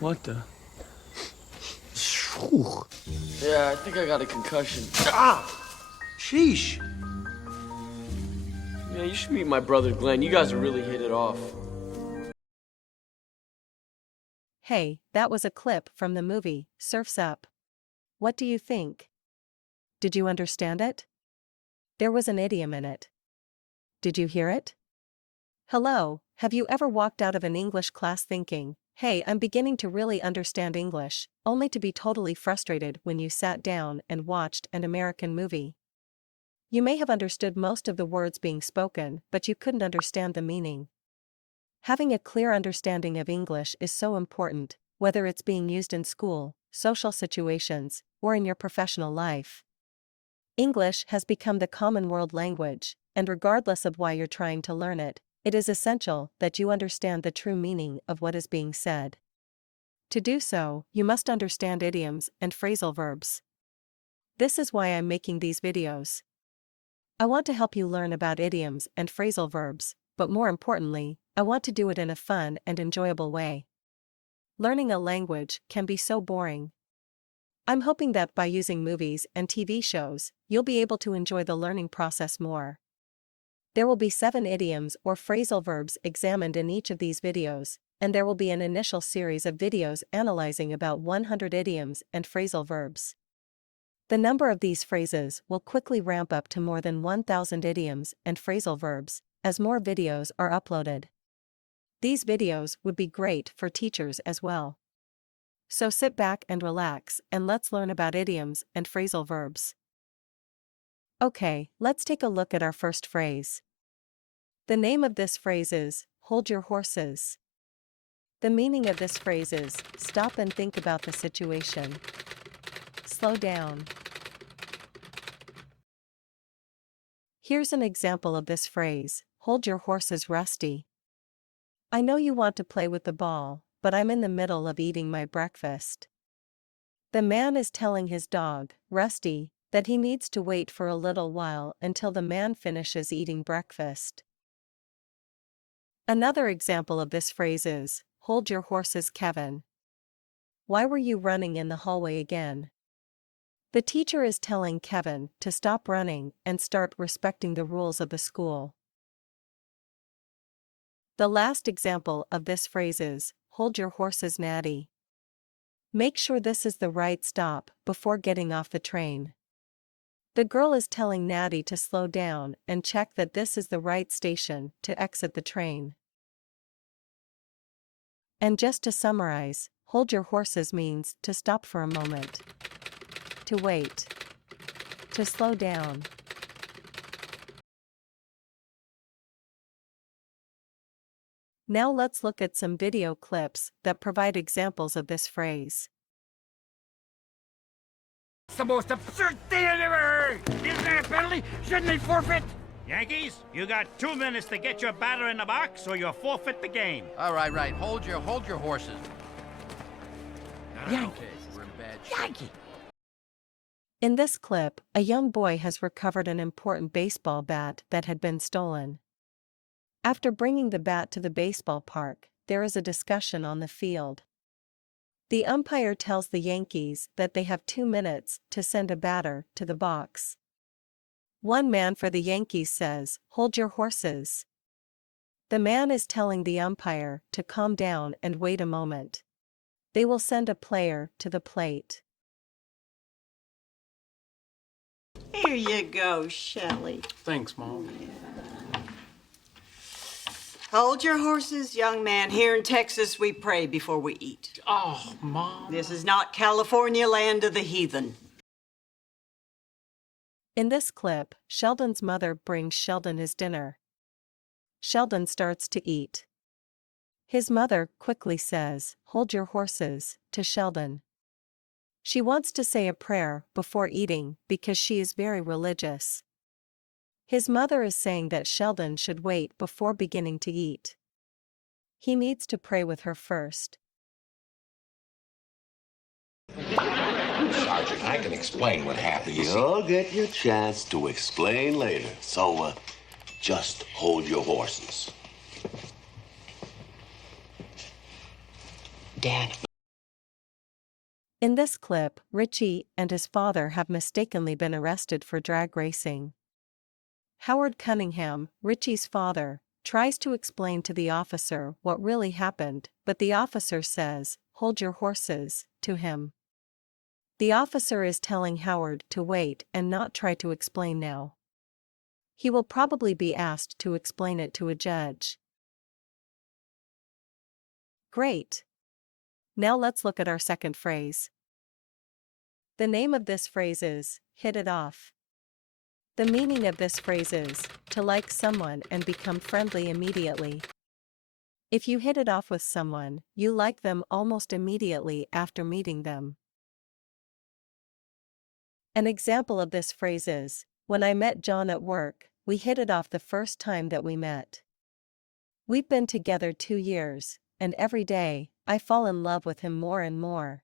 What the? Yeah, I think I got a concussion. Ah! Sheesh. Yeah, you should meet my brother Glenn. You guys really hit it off. Hey, that was a clip from the movie, Surf's Up. What do you think? Did you understand it? There was an idiom in it. Did you hear it? Hello, have you ever walked out of an English class thinking, hey, I'm beginning to really understand English, only to be totally frustrated when you sat down and watched an American movie? You may have understood most of the words being spoken, but you couldn't understand the meaning. Having a clear understanding of English is so important, whether it's being used in school, social situations, or in your professional life. English has become the common world language, and regardless of why you're trying to learn it, it is essential that you understand the true meaning of what is being said. To do so, you must understand idioms and phrasal verbs. This is why I'm making these videos. I want to help you learn about idioms and phrasal verbs, but more importantly, I want to do it in a fun and enjoyable way. Learning a language can be so boring. I'm hoping that by using movies and TV shows, you'll be able to enjoy the learning process more. There will be 7 idioms or phrasal verbs examined in each of these videos, and there will be an initial series of videos analyzing about 100 idioms and phrasal verbs. The number of these phrases will quickly ramp up to more than 1,000 idioms and phrasal verbs, as more videos are uploaded. These videos would be great for teachers as well. So sit back and relax, and let's learn about idioms and phrasal verbs. Okay, let's take a look at our first phrase. The name of this phrase is, hold your horses. The meaning of this phrase is, stop and think about the situation. Slow down. Here's an example of this phrase, hold your horses, Rusty. I know you want to play with the ball, but I'm in the middle of eating my breakfast. The man is telling his dog, Rusty, that he needs to wait for a little while until the man finishes eating breakfast. Another example of this phrase is, hold your horses, Kevin. Why were you running in the hallway again? The teacher is telling Kevin to stop running and start respecting the rules of the school. The last example of this phrase is, hold your horses, Natty. Make sure this is the right stop before getting off the train. The girl is telling Natty to slow down and check that this is the right station to exit the train. And just to summarize, hold your horses means to stop for a moment, to wait, to slow down. Now let's look at some video clips that provide examples of this phrase. It's the most absurd thing I've ever heard! Isn't that a penalty? Shouldn't they forfeit? Yankees, you got 2 minutes to get your batter in the box or you'll forfeit the game. All right, right. Hold your horses. Yankee. Okay, we're in bad shape. Yankee! In this clip, a young boy has recovered an important baseball bat that had been stolen. After bringing the bat to the baseball park, there is a discussion on the field. The umpire tells the Yankees that they have 2 minutes to send a batter to the box. One man for the Yankees says, hold your horses. The man is telling the umpire to calm down and wait a moment. They will send a player to the plate. Here you go, Shelley. Thanks, Mom. Hold your horses, young man. Here in Texas, we pray before we eat. Oh, Mom. This is not California, land of the heathen. In this clip, Sheldon's mother brings Sheldon his dinner. Sheldon starts to eat. His mother quickly says, hold your horses, to Sheldon. She wants to say a prayer before eating because she is very religious. His mother is saying that Sheldon should wait before beginning to eat. He needs to pray with her first. Sergeant, I can explain what happened. You'll get your chance to explain later. So, just hold your horses. Dad, In this clip, Richie and his father have mistakenly been arrested for drag racing. Howard Cunningham, Richie's father, tries to explain to the officer what really happened, but the officer says, "Hold your horses," to him. The officer is telling Howard to wait and not try to explain now. He will probably be asked to explain it to a judge. Great! Now let's look at our second phrase. The name of this phrase is, hit it off. The meaning of this phrase is, to like someone and become friendly immediately. If you hit it off with someone, you like them almost immediately after meeting them. An example of this phrase is, when I met John at work, we hit it off the first time that we met. We've been together 2 years, and every day, I fall in love with him more and more.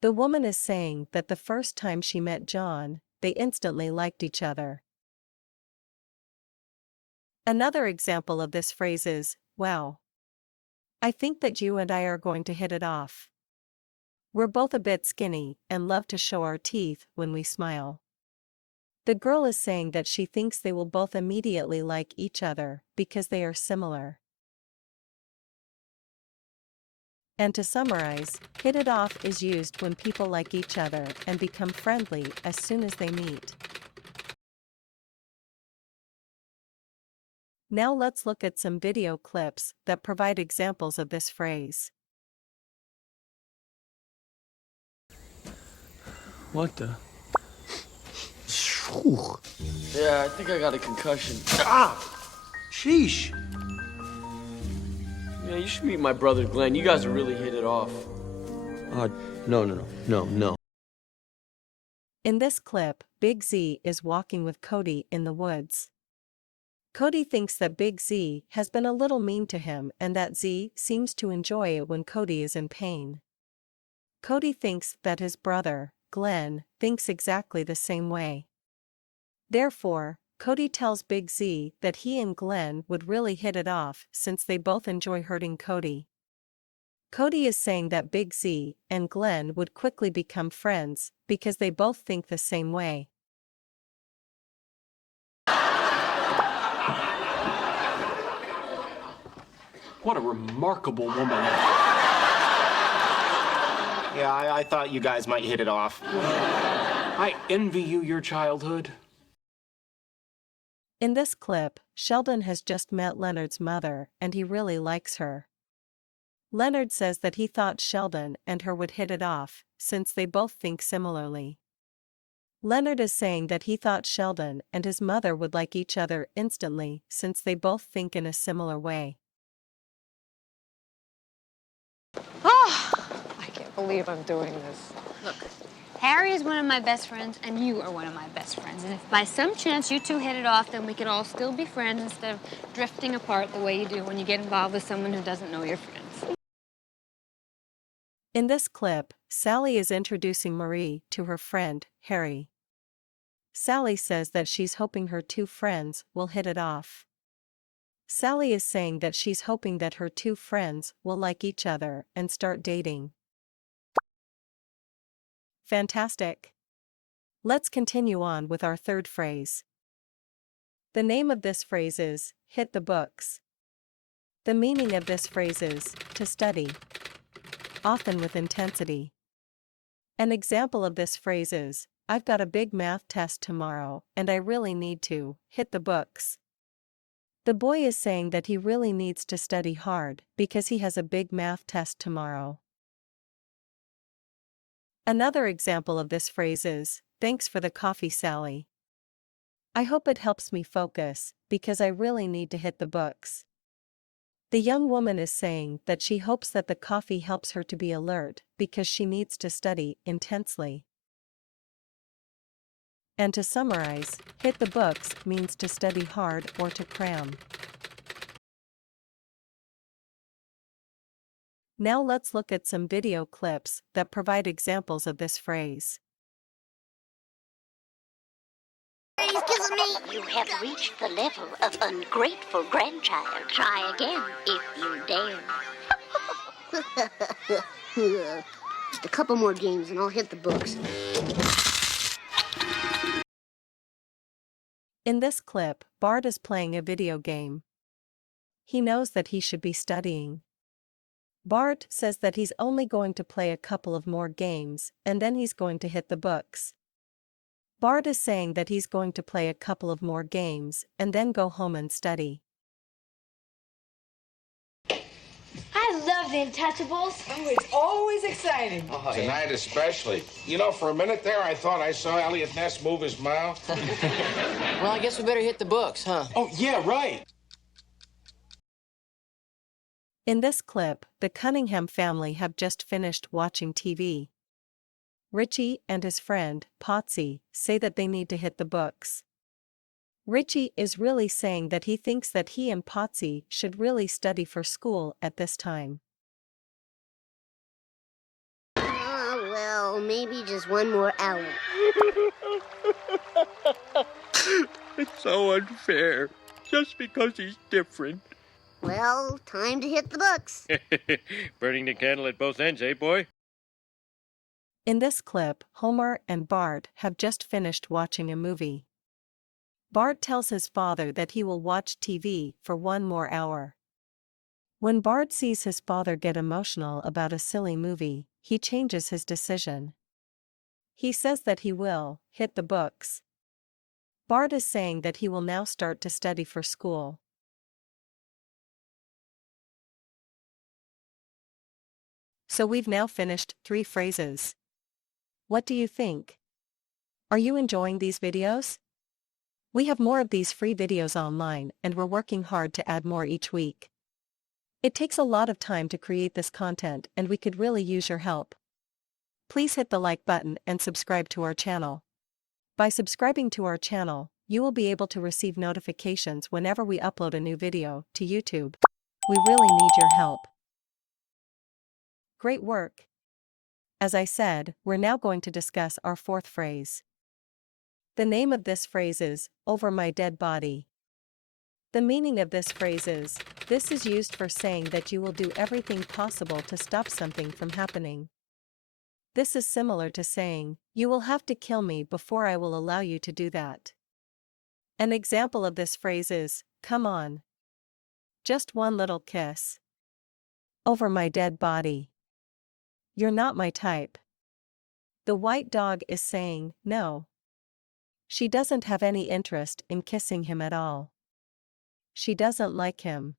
The woman is saying that the first time she met John, they instantly liked each other. Another example of this phrase is, wow. I think that you and I are going to hit it off. We're both a bit skinny and love to show our teeth when we smile. The girl is saying that she thinks they will both immediately like each other because they are similar. And to summarize, hit it off is used when people like each other and become friendly as soon as they meet. Now let's look at some video clips that provide examples of this phrase. What the? Yeah, I think I got a concussion. Sheesh. Yeah, you should meet my brother Glenn. You guys really hit it off. No. In this clip, Big Z is walking with Cody in the woods. Cody thinks that Big Z has been a little mean to him and that Z seems to enjoy it when Cody is in pain. Cody thinks that his brother, Glenn, thinks exactly the same way. Therefore, Cody tells Big Z that he and Glenn would really hit it off since they both enjoy hurting Cody. Cody is saying that Big Z and Glenn would quickly become friends because they both think the same way. What a remarkable woman. Yeah, I thought you guys might hit it off. I envy you your childhood. In this clip, Sheldon has just met Leonard's mother and he really likes her. Leonard says that he thought Sheldon and her would hit it off, since they both think similarly. Leonard is saying that he thought Sheldon and his mother would like each other instantly, since they both think in a similar way. Oh, I can't believe I'm doing this. Look, Harry is one of my best friends, and you are one of my best friends. And if by some chance you two hit it off, then we could all still be friends instead of drifting apart the way you do when you get involved with someone who doesn't know your friends. In this clip, Sally is introducing Marie to her friend, Harry. Sally says that she's hoping her two friends will hit it off. Sally is saying that she's hoping that her two friends will like each other and start dating. Fantastic! Let's continue on with our third phrase. The name of this phrase is, hit the books. The meaning of this phrase is, to study, often with intensity. An example of this phrase is, I've got a big math test tomorrow and I really need to hit the books. The boy is saying that he really needs to study hard because he has a big math test tomorrow. Another example of this phrase is, thanks for the coffee, Sally. I hope it helps me focus because I really need to hit the books. The young woman is saying that she hopes that the coffee helps her to be alert because she needs to study intensely. And to summarize, hit the books means to study hard or to cram. Now let's look at some video clips that provide examples of this phrase. Excuse me, you have reached the level of ungrateful grandchild. Try again if you dare. Just a couple more games and I'll hit the books. In this clip, Bart is playing a video game. He knows that he should be studying. Bart says that he's only going to play a couple of more games, and then he's going to hit the books. Bart is saying that he's going to play a couple of more games, and then go home and study. I love the Untouchables. Oh, it's always exciting. Oh, tonight especially. You know, for a minute there, I thought I saw Elliot Ness move his mouth. Well, I guess we better hit the books, huh? Oh, yeah, right. In this clip, the Cunningham family have just finished watching TV. Richie and his friend, Potsy, say that they need to hit the books. Richie is really saying that he thinks that he and Potsy should really study for school at this time. Well, maybe just one more hour. It's so unfair. Just because he's different. Well, time to hit the books. Burning the candle at both ends, eh, boy? In this clip, Homer and Bart have just finished watching a movie. Bart tells his father that he will watch TV for one more hour. When Bart sees his father get emotional about a silly movie, he changes his decision. He says that he will hit the books. Bart is saying that he will now start to study for school. So we've now finished 3 phrases. What do you think? Are you enjoying these videos? We have more of these free videos online, and we're working hard to add more each week. It takes a lot of time to create this content, and we could really use your help. Please hit the like button and subscribe to our channel. By subscribing to our channel, you will be able to receive notifications whenever we upload a new video to YouTube. We really need your help. Great work! As I said, we're now going to discuss our 4th phrase. The name of this phrase is, over my dead body. The meaning of this phrase is, this is used for saying that you will do everything possible to stop something from happening. This is similar to saying, you will have to kill me before I will allow you to do that. An example of this phrase is, come on. Just one little kiss. Over my dead body. You're not my type. The white dog is saying, no. She doesn't have any interest in kissing him at all. She doesn't like him.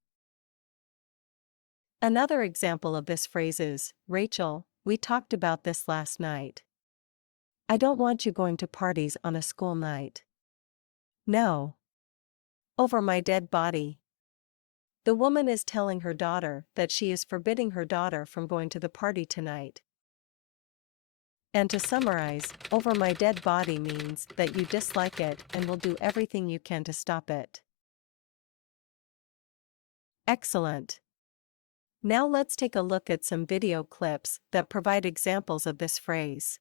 Another example of this phrase is, Rachel, we talked about this last night. I don't want you going to parties on a school night. No. Over my dead body. The woman is telling her daughter that she is forbidding her daughter from going to the party tonight. And to summarize, over my dead body means that you dislike it and will do everything you can to stop it. Excellent. Now let's take a look at some video clips that provide examples of this phrase.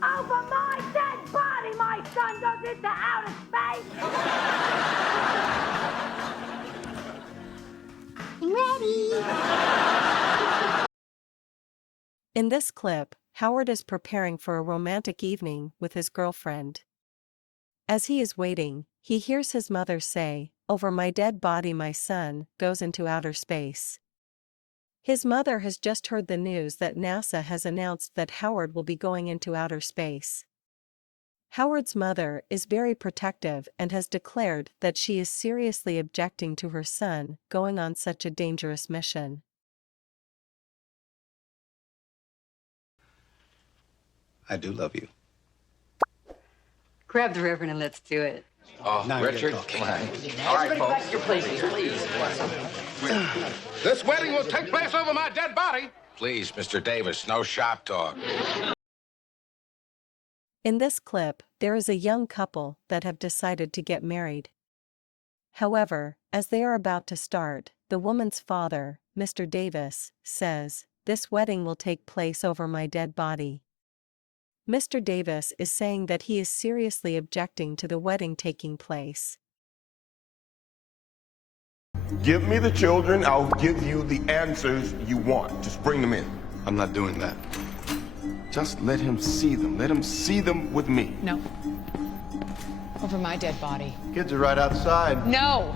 Over my dead body, my son goes into outer space. Ready? In this clip, Howard is preparing for a romantic evening with his girlfriend. As he is waiting, he hears his mother say, over my dead body my son goes into outer space. His mother has just heard the news that NASA has announced that Howard will be going into outer space. Howard's mother is very protective and has declared that she is seriously objecting to her son going on such a dangerous mission. I do love you. Grab the Reverend and let's do it. Oh, Now Richard, you're come on. talking. All right, Everybody back folks. to your places, please. This wedding will take place over my dead body. Please, Mr. Davis, no shop talk. In this clip, there is a young couple that have decided to get married. However, as they are about to start, the woman's father, Mr. Davis, says, this wedding will take place over my dead body. Mr. Davis is saying that he is seriously objecting to the wedding taking place. Give me the children, I'll give you the answers you want. Just bring them in. I'm not doing that. Just let him see them. Let him see them with me. No. Over my dead body. Kids are right outside. No!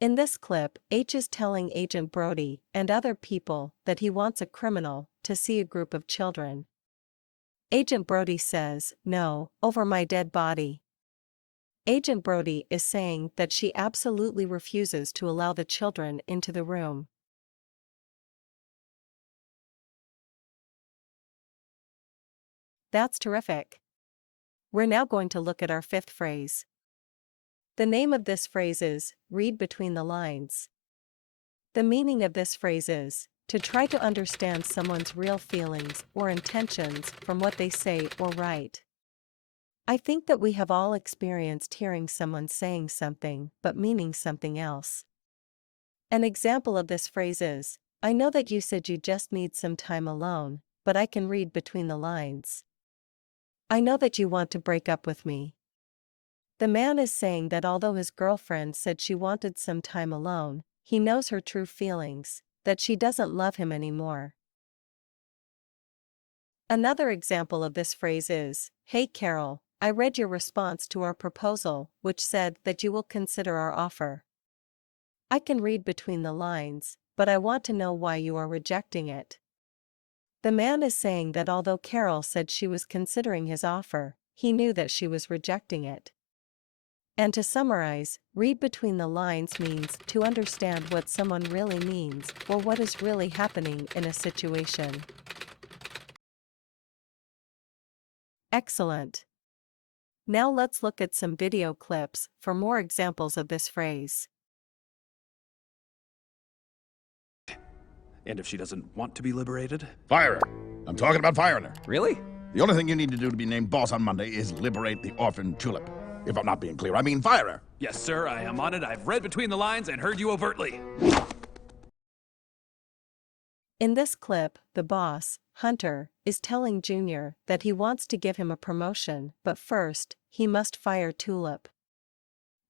In this clip, H is telling Agent Brody and other people that he wants a criminal to see a group of children. Agent Brody says, "No, over my dead body." Agent Brody is saying that she absolutely refuses to allow the children into the room. That's terrific. We're now going to look at our fifth phrase. The name of this phrase is, read between the lines. The meaning of this phrase is, to try to understand someone's real feelings or intentions from what they say or write. I think that we have all experienced hearing someone saying something but meaning something else. An example of this phrase is, I know that you said you just need some time alone, but I can read between the lines. I know that you want to break up with me. The man is saying that although his girlfriend said she wanted some time alone, he knows her true feelings, that she doesn't love him anymore. Another example of this phrase is, Hey Carol, I read your response to our proposal, which said that you will consider our offer. I can read between the lines, but I want to know why you are rejecting it. The man is saying that although Carol said she was considering his offer, he knew that she was rejecting it. And to summarize, read between the lines means to understand what someone really means or what is really happening in a situation. Excellent. Now let's look at some video clips for more examples of this phrase. And if she doesn't want to be liberated? Fire her. I'm talking about firing her. Really? The only thing you need to do to be named boss on Monday is liberate the orphan tulip. If I'm not being clear, I mean fire her. Yes, sir, I am on it. I've read between the lines and heard you overtly. In this clip, the boss, Hunter, is telling Junior that he wants to give him a promotion, but first, he must fire Tulip.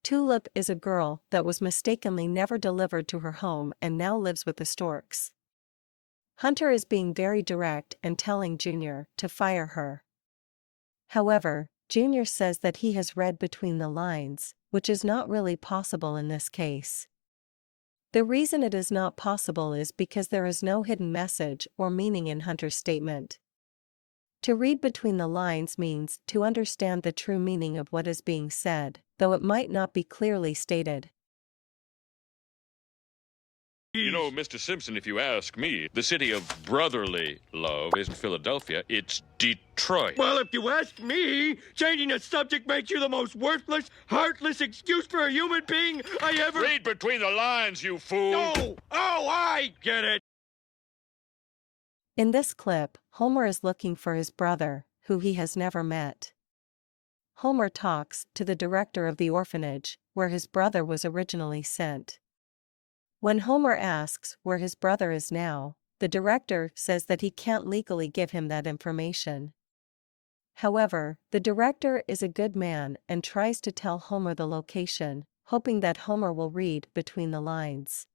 Tulip is a girl that was mistakenly never delivered to her home and now lives with the Storks. Hunter is being very direct and telling Junior to fire her. However, Junior says that he has read between the lines, which is not really possible in this case. The reason it is not possible is because there is no hidden message or meaning in Hunter's statement. To read between the lines means to understand the true meaning of what is being said, though it might not be clearly stated. You know, Mr. Simpson, if you ask me, the city of brotherly love isn't Philadelphia, it's Detroit. Well, if you ask me, changing the subject makes you the most worthless, heartless excuse for a human being I ever... Read between the lines, you fool! No! Oh, I get it! In this clip, Homer is looking for his brother, who he has never met. Homer talks to the director of the orphanage, where his brother was originally sent. When Homer asks where his brother is now, the director says that he can't legally give him that information. However, the director is a good man and tries to tell Homer the location, hoping that Homer will read between the lines.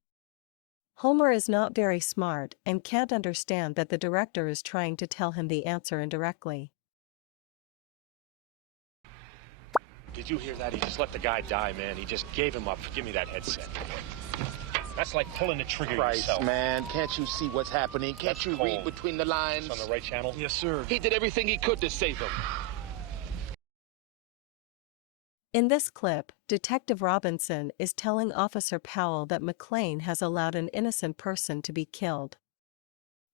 Homer is not very smart and can't understand that the director is trying to tell him the answer indirectly. Did you hear that? He just let the guy die, man. He just gave him up. Give me that headset. That's like pulling the trigger yourself. Man, can't you see what's happening? Can't you read between the lines? It's on the right channel? Yes, sir. He did everything he could to save him. In this clip, Detective Robinson is telling Officer Powell that McClane has allowed an innocent person to be killed.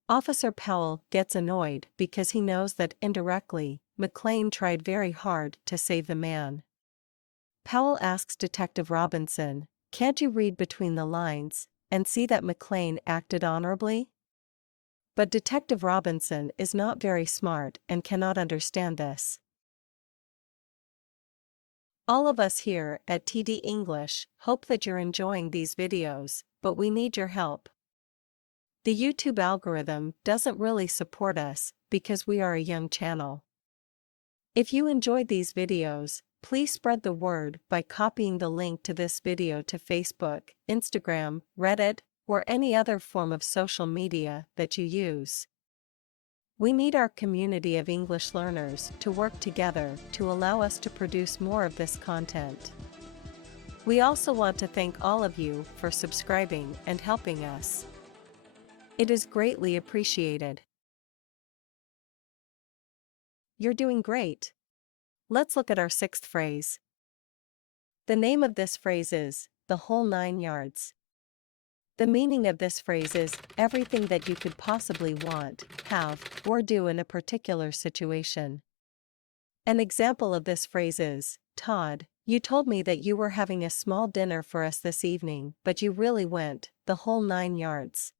Officer Powell gets annoyed because he knows that indirectly, McClane tried very hard to save the man. Powell asks Detective Robinson, "Can't you read between the lines and see that McClane acted honorably?" But Detective Robinson is not very smart and cannot understand this. All of us here at TD English hope that you're enjoying these videos, but we need your help. The YouTube algorithm doesn't really support us because we are a young channel. If you enjoyed these videos, Please spread the word by copying the link to this video to Facebook, Instagram, Reddit, or any other form of social media that you use. We need our community of English learners to work together to allow us to produce more of this content. We also want to thank all of you for subscribing and helping us. It is greatly appreciated. You're doing great. Let's look at our sixth phrase. The name of this phrase is the whole 9 yards. The meaning of this phrase is everything that you could possibly want, have, or do in a particular situation. An example of this phrase is, Todd, you told me that you were having a small dinner for us this evening, but you really went the whole 9 yards.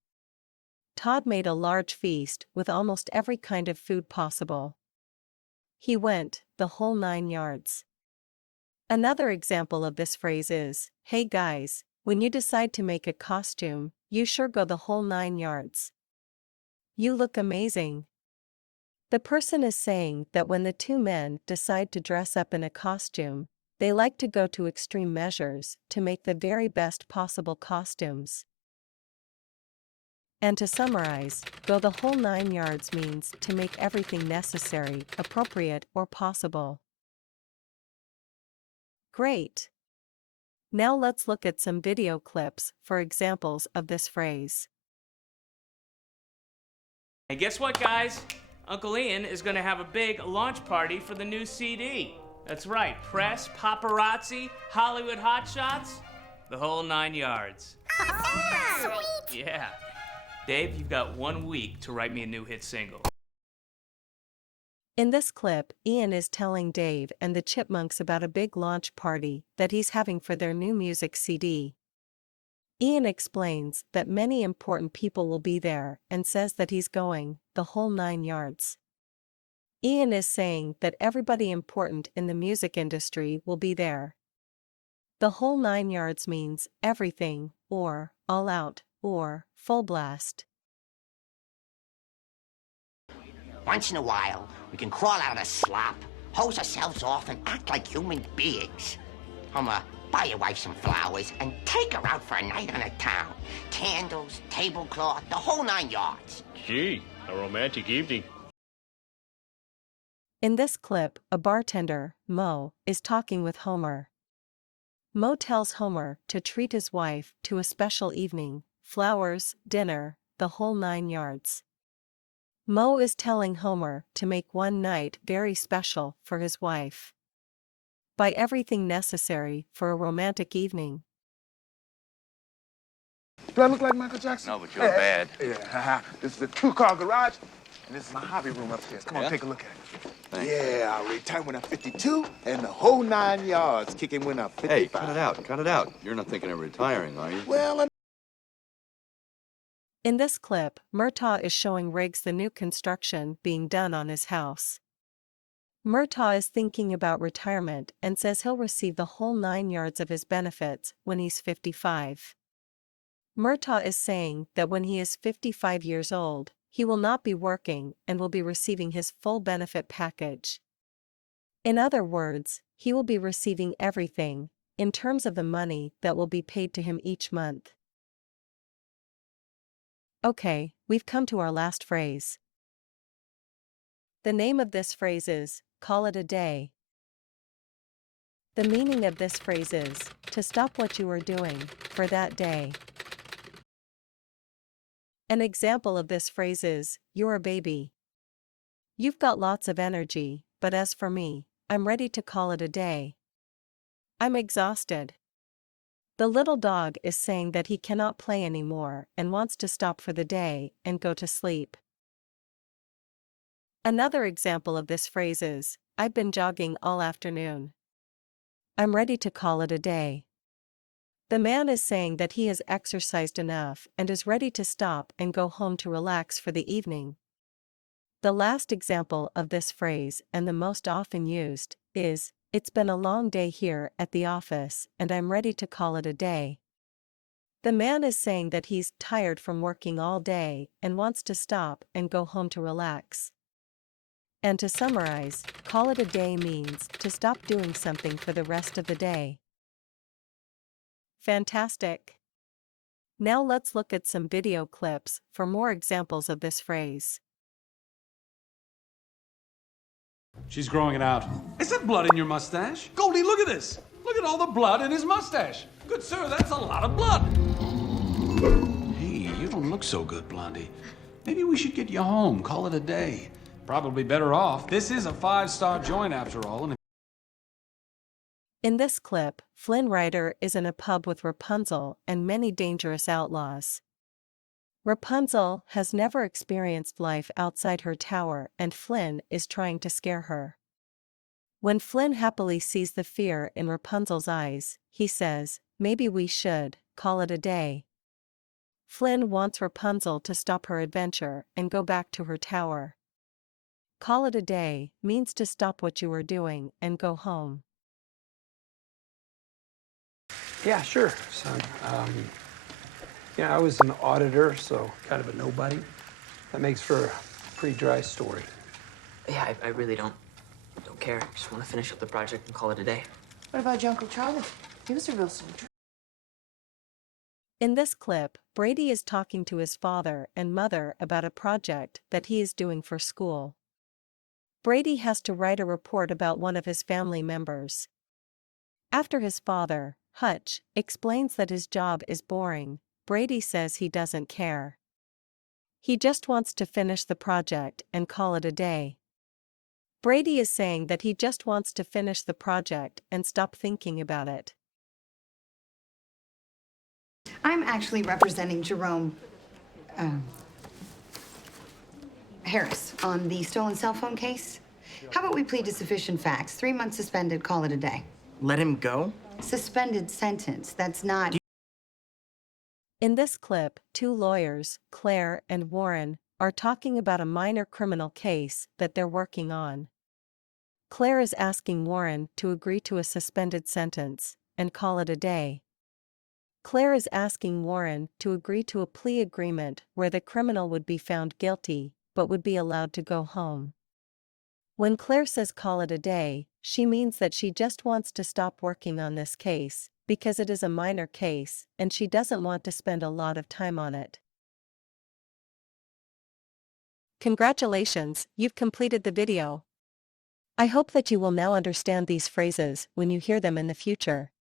Todd made a large feast with almost every kind of food possible. He went the whole 9 yards. Another example of this phrase is, hey guys, when you decide to make a costume, you sure go the whole 9 yards. You look amazing. The person is saying that when the two men decide to dress up in a costume, they like to go to extreme measures to make the very best possible costumes. And to summarize, go the whole 9 yards means to make everything necessary, appropriate, or possible. Great! Now let's look at some video clips for examples of this phrase. Hey, guess what, guys? Uncle Ian is going to have a big launch party for the new CD. That's right, press, paparazzi, Hollywood hotshots, the whole 9 yards. Sweet! Yeah. Dave, you've got 1 week to write me a new hit single. In this clip, Ian is telling Dave and the Chipmunks about a big launch party that he's having for their new music CD. Ian explains that many important people will be there and says that he's going the whole 9 yards. Ian is saying that everybody important in the music industry will be there. The whole 9 yards means everything, or all out, or full blast. Once in a while, we can crawl out of slop, hose ourselves off, and act like human beings. Homer, buy your wife some flowers and take her out for a night on the town. Candles, tablecloth, the whole 9 yards. Gee, a romantic evening. In this clip, a bartender, Mo, is talking with Homer. Mo tells Homer to treat his wife to a special evening, flowers, dinner, the whole 9 yards. Mo is telling Homer to make one night very special for his wife. Buy everything necessary for a romantic evening. Do I look like Michael Jackson? No, but you're bad. Yeah, this is the 2-car garage, and this is my hobby room upstairs. Come on, Yeah? take a look at it. Thanks. Yeah, our return went up 52, and the whole 9 yards. Kicking went up 55. Hey, cut it out. Cut it out. You're not thinking of retiring, are you? Well, In this clip, Murtaugh is showing Riggs the new construction being done on his house. Murtaugh is thinking about retirement and says he'll receive the whole 9 yards of his benefits when he's 55. Murtaugh is saying that when he is 55 years old, he will not be working and will be receiving his full benefit package. In other words, he will be receiving everything, in terms of the money that will be paid to him each month. Okay, we've come to our last phrase. The name of this phrase is, call it a day. The meaning of this phrase is, to stop what you are doing, for that day. An example of this phrase is, you're a baby. You've got lots of energy, but as for me, I'm ready to call it a day. I'm exhausted. The little dog is saying that he cannot play anymore and wants to stop for the day and go to sleep. Another example of this phrase is, I've been jogging all afternoon. I'm ready to call it a day. The man is saying that he has exercised enough and is ready to stop and go home to relax for the evening. The last example of this phrase, and the most often used, is, it's been a long day here at the office and I'm ready to call it a day. The man is saying that he's tired from working all day and wants to stop and go home to relax. And to summarize, call it a day means to stop doing something for the rest of the day. Fantastic! Now let's look at some video clips for more examples of this phrase. She's growing it out. Is that blood in your mustache? Goldie, look at this! Look at all the blood in his mustache! Good sir, that's a lot of blood! Hey, you don't look so good, Blondie. Maybe we should get you home, call it a day. Probably better off. This is a 5-star joint after all, and In this clip, Flynn Rider is in a pub with Rapunzel and many dangerous outlaws. Rapunzel has never experienced life outside her tower and Flynn is trying to scare her. When Flynn happily sees the fear in Rapunzel's eyes, he says, "Maybe we should call it a day." Flynn wants Rapunzel to stop her adventure and go back to her tower. Call it a day means to stop what you are doing and go home. Yeah, sure, son. I was an auditor, so kind of a nobody. That makes for a pretty dry story. Yeah, I really don't care. I just want to finish up the project and call it a day. What about your Uncle Charlie? He was a real soldier. In this clip, Brady is talking to his father and mother about a project that he is doing for school. Brady has to write a report about one of his family members. After his father, Hutch, explains that his job is boring, Brady says he doesn't care. He just wants to finish the project and call it a day. Brady is saying that he just wants to finish the project and stop thinking about it. I'm actually representing Jerome Harris on the stolen cell phone case. How about we plead to sufficient facts? 3 months suspended, call it a day. Let him go? Suspended sentence. That's not... In this clip, two lawyers, Claire and Warren, are talking about a minor criminal case that they're working on. Claire is asking Warren to agree to a suspended sentence and call it a day. Claire is asking Warren to agree to a plea agreement where the criminal would be found guilty but would be allowed to go home. When Claire says call it a day, she means that she just wants to stop working on this case because it is a minor case and she doesn't want to spend a lot of time on it. Congratulations, you've completed the video. I hope that you will now understand these phrases when you hear them in the future.